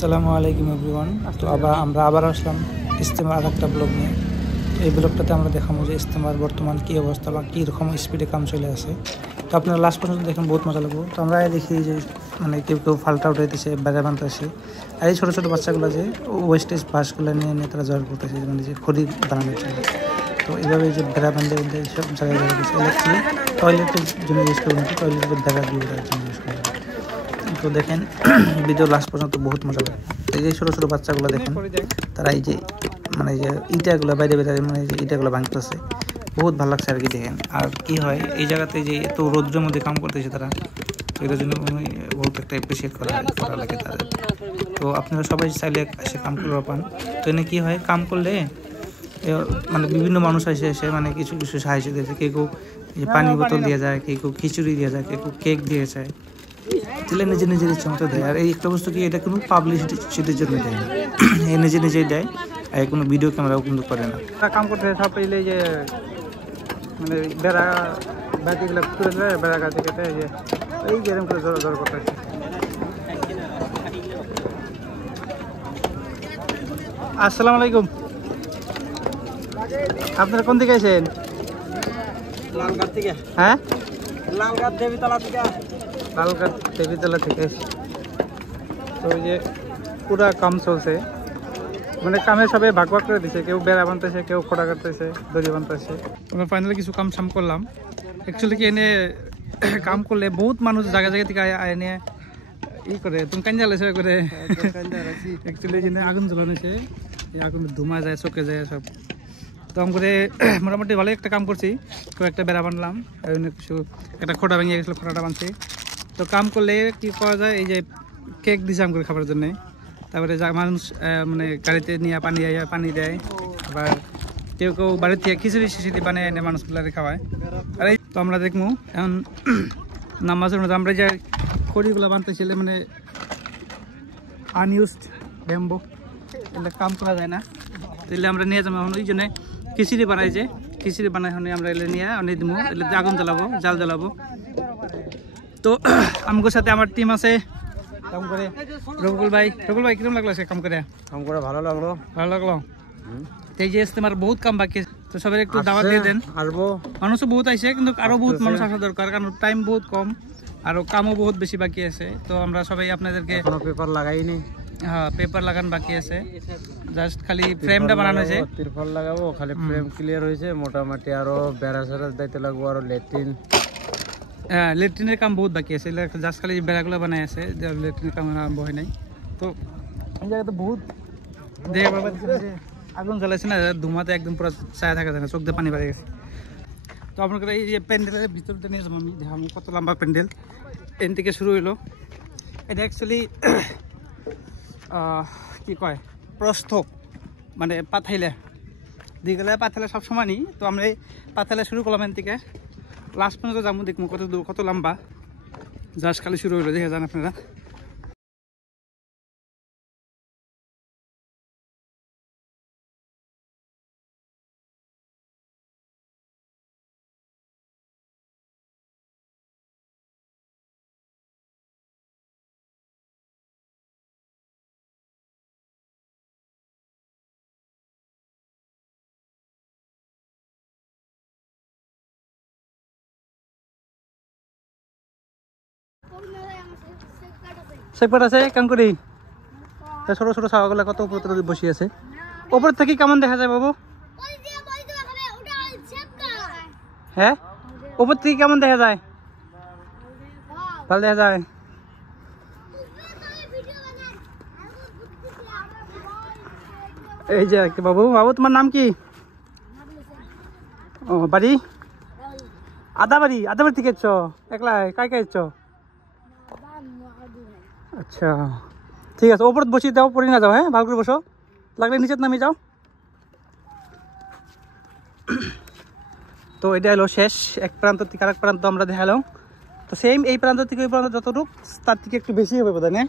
আসসালামু আলাইকুম এভরিওয়ান। তো আমরা আবার আসলাম ইজতেমার আরেকটা ব্লগ নিয়ে। তো এই ব্লগটাতে আমরা দেখাবো যে ইজতেমার বর্তমান কী অবস্থা বা কীরকম স্পিডে কাম চলে আসে। তো আপনারা লাস্ট পর্যন্ত দেখেন, বহুত মজা লাগবে। তো আমরা দেখি যে মানে কেউ ফাল্টা উঠাইতেছে, বেড়া বানতেছে, আর এই ছোটো ছোটো বাচ্চাগুলো যে ওয়েস্টেজ বাসগুলো নিয়ে তারা জয়েন করতেছে, মানে যে খড়ি বানানোর জন্য। তো এইভাবে যে বেড়া বান্ধে সব জায়গায় গেছে। ইলেকট্রিক টয়লেটের জন্য ইউজ করবেন, টয়লেটের বেড়াগুলো জন্য ইউজ করবেন। তো দেখেন ভিডিও লাস্ট পর্যন্ত বহুত মজা লাগে। এই যে ছোটো ছোটো বাচ্চাগুলো দেখেন, তারা এই যে মানে যে ইটাগুলো বাইরে মানে যে ইটাগুলো ভাঙতেছে, বহুত ভালো লাগছে আর কি। দেখেন আর কি হয় এই জায়গাতে যে এত রৌদ্রের মধ্যে কাম করতেছে তারা, তো এটার জন্য বহুত একটা অ্যাপ্রিসিয়েট করা লাগে তাদের। তো আপনারা সবাই চাইলে এসে কাম করে পান। তো এনে কী হয়, কাম করলে মানে বিভিন্ন মানুষ এসে মানে কিছু কিছু সাহায্য দিয়েছে। কেউ পানি বোতল দিয়ে যায়, কেউ খিচুড়ি দিয়ে যায়, কেউ কেক দিয়ে যায়, তাহলে নিজে নিজের ইচ্ছা মতো দেয়। আর এই একটা বস্তু কি, এটা কোনো পাবলিসিটির জন্য দেয় না, এ নিজে নিজেই দেয়। আর কোনো ভিডিও ক্যামেরাও কিন্তু করে না। কাম করতে সব পেলে যে মানে বেড়া বাতিগুলো তুলে দেয়, বেড়া গাছে কেটে যে এই যেরকম করে জোর জোর করতে। আসসালামু আলাইকুম। আপনারা কোন দিকে আছেন? লালঘাট থেকে। হ্যাঁ, লালঘাট দেবীতলা থেকে। লালঘাট দেবীতলা থেকে। তো ওই যে পুরা কাম চলছে, মানে কামে সবাই ভাগ ভাগ করে দিছে। কেউ বেড়া বানতেছে, কেউ খোড়া কাটতেছে, দড়ি বানতেছে। আমরা ফাইনালি কিছু কাম সাম করলাম। অ্যাকচুয়ালি কি এনে কাম করলে বহুত মানুষ জায়গা জায়গা থেকে এনে ই করে তুমি কাঞ্জা লেছে করে। অ্যাকচুয়ালি যেখানে আগুন জ্বলানো হয়েছে, এই আগুন ধুমা যায়, চোখে যায় সব। তো আমি করে মোটামুটি ভালো একটা কাম করছি। কয়েকটা বেড়া বানলাম, কিছু একটা খোটা ভেঙে গেছিলো, খোটাটা বানছি। তো কাম করলে কি করা যায়, এই যে কেক দিছে আম করে খাবার জন্যে। তারপরে যা মানুষ মানে গাড়িতে নিয়ে পানি দেয়। আবার কেউ কেউ বাড়ির থেকে খিচুড়ি বানিয়ে এনে মানুষগুলারে খাওয়ায়। আর এই তো আমরা দেখবো এখন নামাজের মধ্যে আমরা যে খড়িগুলো বানতেছিলে, মানে আনইউজড ব্যাম্বো, এগুলো কাম করা যায় না। তাহলে আমরা নিয়ে যাবো এখন। ওই জন্য খিচুড়ি বানাইছে, খিচুড়ি বানাই আমরা এলে নিয়ে অনেক দিব, এলে আগুন জ্বালাবো, জাল জ্বালাবো। তো আমার সাথে আমার টিম আছে কাম করে। রকুল ভাই কিরকম লাগলো সে কাম করে? ভালো লাগলো। এই যে ইজতেমার বহুত কাম বাকি, তো সবাই একটু দাওয়াত দিয়ে দেন। আসবো, মানুষও বহুত আইছে, কিন্তু আরো বহুত মানুষ আসা দরকার, কারণ টাইম বহুত কম আর কামও বহুত বেশি বাকি আছে। তো আমরা সবাই আপনাদেরকে পেপার লাগাইনি। হ্যাঁ, পেপার লাগান বাকি আছে, জাস্ট খালি ফ্রেমটা বানানো হয়েছে। তিরপল লাগাবো, খালি ফ্রেম ক্লিয়ার হয়েছে। মোটামুটি আরো বেড়া সেড়া দিতে লাগবো, আরো ল্যাট্রিন। হ্যাঁ, ল্যাট্রিনের কাম বহুত বাকি আছে, জাস্ট খালি বেড়াগুলো বানাই আছে, ল্যাট্রিনের কাম আরম্ভ হয় নাই। তো এই জায়গাতে বহুত দেখে বাবা আগুন জ্বালাইছে না, ধুমাতে একদম পুরো ছায়া থাকা যায় না, চোখ দিয়ে পানি বেড়ে গেছে। তো আপনাকে এই যে প্যান্ডেলের ভিতরটা নিয়ে যাবো আমি, দেখাবো কত লম্বা প্যান্ডেল। এন থেকে শুরু হইলো। এটা অ্যাকচুয়ালি কি কয়, প্রস্থ মানে পাথাইলে দিয়ে গেলে পাথাইলে সব সমানই। তো আমরা এই পাথাইলে শুরু করলাম, এন থেকে লাস্ট পর্যন্ত যাবো, দেখবো কত দূর, কত লম্বা। জাস্ট খালি শুরু হইলো, দেখে যান আপনারা। সেকপাট আছে কাম করি, ছোট ছোট ছাওয়াগুলা কত উপরে বসে আছে। উপর থেকে কেমন দেখা যায় বাবু? হ্যাঁ, উপর থেকে কেমন দেখা যায়? ভালো দেখা যায়। এই যে বাবু, তোমার নাম কি? ও, বাড়ি আদাবাড়ি থেকে এসছো একলা? কাই এসছো? আচ্ছা, ঠিক আছে, ওপর বসিয়ে দাও, পড়ে না যাও। হ্যাঁ, ভালো করে বসো, লাগলে নিচে নামে যাও। তো এটা হলো শেষ, এক প্রান্ত থেকে আরেক প্রান্ত আমরা দেখালাম। তো সেম এই প্রান্ত থেকে ওই প্রান্ত যতটুক, তার থেকে একটু বেশি হবে বোধ হয় না?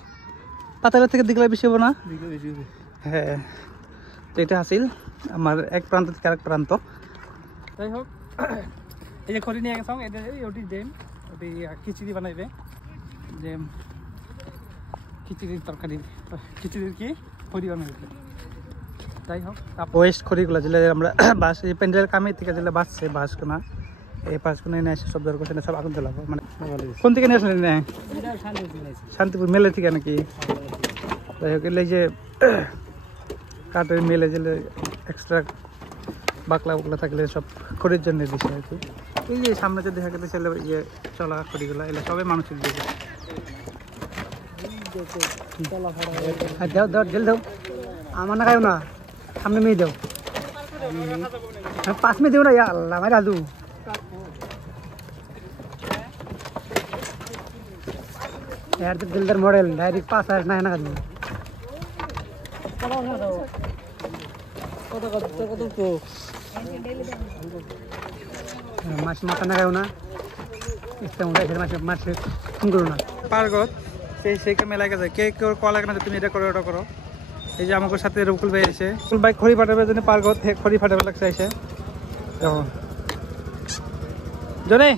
পাতালের থেকে দিকলে বেশি হবে না? হ্যাঁ, তো এটা আসিল আমার এক প্রান্ত থেকে আরেক প্রান্ত। যাই হোক, এই যে খড়ি নিয়ে গেছ, এটা ওটি দেম, ওটি খিচুড়ি বানাইবে। যে খিচুড়ির তরকারি খিচুড়ির কি পরিমাণ হয়েছে যাই হোক ওয়েস্ট খড়িগুলো যেগুলো আমরা বাস এই প্যান্ডেলের কামের থেকে যেগুলো বাসছে বাসগুলো এই বাসগুলো এনে এসে সব দরকার সব আগুন জ্বালাবো মানে কোন থেকে নিয়ে আসলেন না শান্তিপুর মেলে থেকে নাকি যাই হোক এলে যে কাঠের মেলে যেলে এক্সট্রা বাকলা বুকলা থাকলে সব খড়ির জন্য দিছে আর কি এই যে সামনে যে দেখা গেছে ইয়ে চলা খড়িগুলো এগুলো সবাই মানুষের দিকে দাও দাও জেল দাও আমার না খাও না সামনে মেয়ে দাও 5 में देव ना यार अल्लाह मैं राजू यार तो दिलदार मॉडल डायरेक्ट 5 है ना आदमी মাছ মাথা না খাও না ইচ্ছা মতো এসে মাছ ফোন করো না পার্গত সেই মেলায় গেছে কে কেউ কল লাগে না তুমি এটা করো ওটা করো এই যে আমাকে সাথে রকুল ভাই এসে রকুল ভাই খড়ি ফাটাবার জন্য পার্গত খড়ি ফাটাবার লাগছে এসে জনে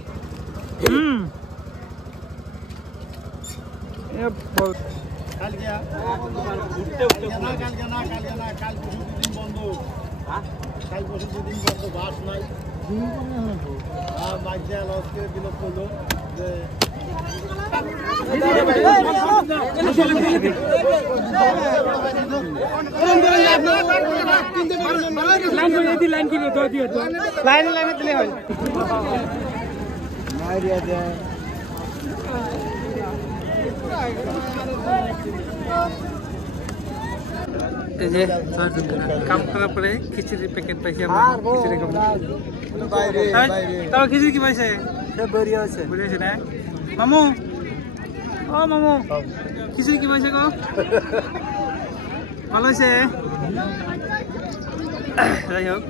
লাইনে দিলে হয় এই যে কাম করার পরে খিচুড়ির প্যাকেট পাইছি আমরা খিচুড়ি খাবো তাও খিচুড়ি কি পাইছে বুঝেছি না মামু ও মামু খিচুড়ি কি পাইছে গো ভালো হয়েছে যাই হোক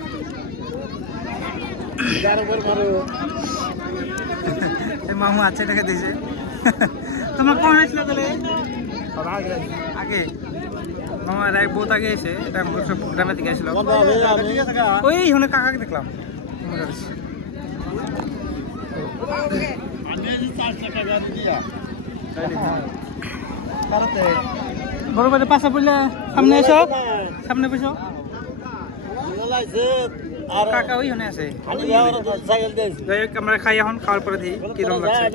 মামু আছে টাকা দিয়েছে তোমার কখন আসছিল তাহলে আগে মামার এক বহুত আগে এসে এটা সব গ্রামের দিকে আসছিল ওই হলে কাকাকে দেখলাম বড় বাজে পাশা পড়লে সামনে এসো সামনে বসো কাকা ওই হনে আছে যাই হোক আমরা খাই এখন খাওয়ার পরে দিই কিরকম লাগছে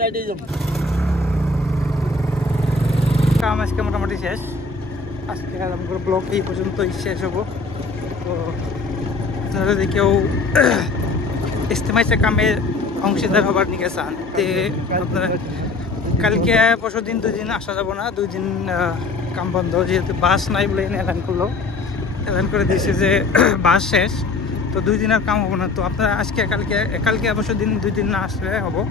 কাম আজকে মোটামুটি শেষ আজকে আমার ব্লগ এই পর্যন্তই শেষ হবো তো আপনারা যদি কেউ ইস্তেমাইসে কামের অংশীদার হবার নিকে চান তে আপনারা কালকে পরশু দিন 2 দিন আসা যাব না 2 দিন কাম বন্ধ যেহেতু বাস নাই বলে এলান করলো এলান করে দিয়েছে যে বাস শেষ তো 2 দিন আর কাম হবো না তো আপনারা আজকে কালকে অবশ্য 2 দিন না আসলে হবো